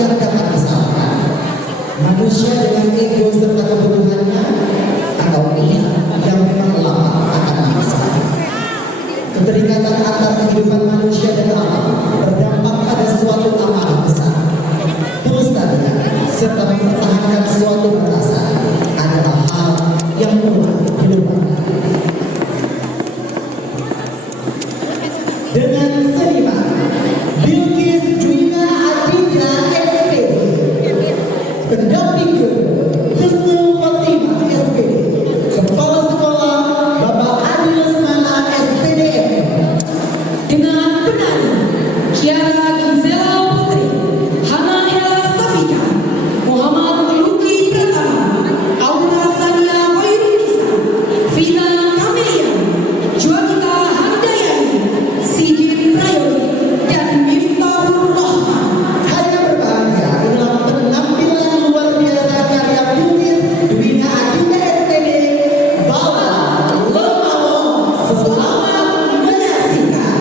yang dapat disalahkan. Manusia dengan ego serta kebutuhannya atau ini yang memang lama akan habis. Keterikatan antar kehidupan manusia dan alam berdampak pada suatu amanah besar. Pelestarian serta mempertahankan suatu batasan adalah hal yang perlu dilupakan. Dengan seniman Bilqis Dwina Adinda SPD, pendamping Husnul Khotimah SPD, Kepala Sekolah Bapak Adi Lesmana SPDM, dengan penari Kiara Ginzela Putri, Hana Hela Safika, Muhammad Luki Pratama, Aura Sania Hoirunisa, Vina Kamelia, Juanita Handayani, Sigit Prayogi, dan Miftahur Rahman. Saya berbahagia dalam penampilan luar biasa karya Bilqis Dwina Adinda SPD. Bala Lemawong, selamat menyaksikan.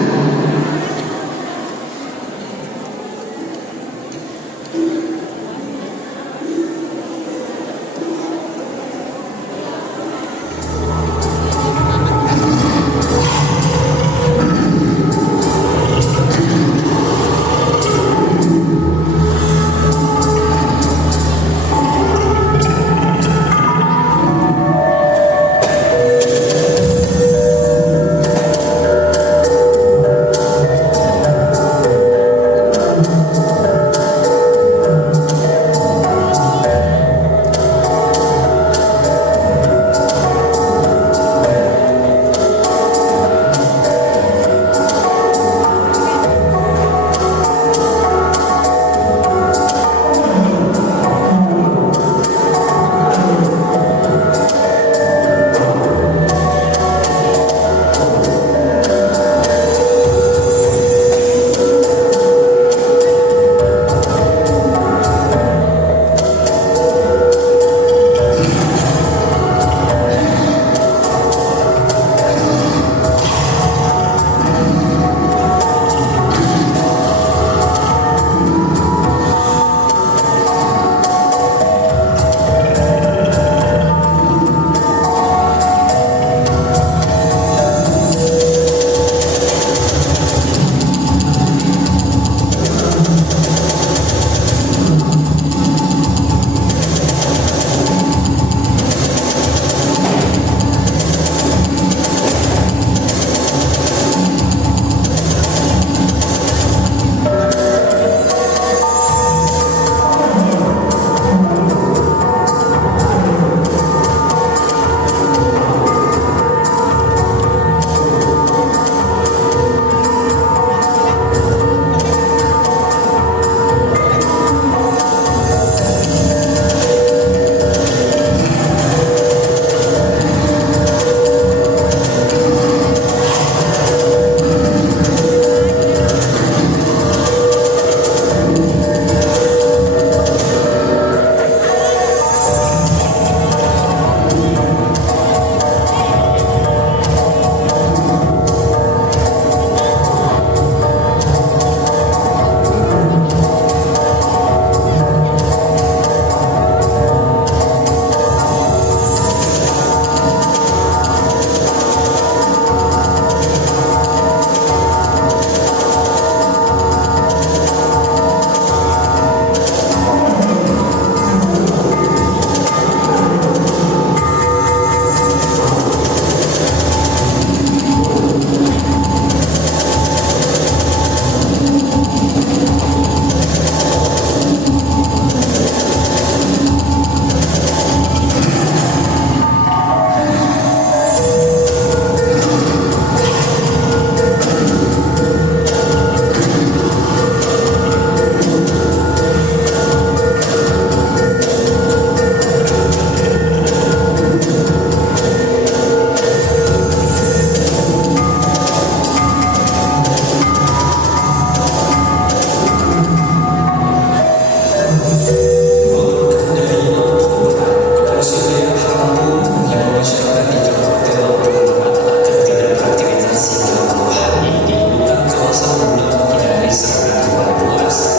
Kawasan Gunung Kidari Serang Batu Ars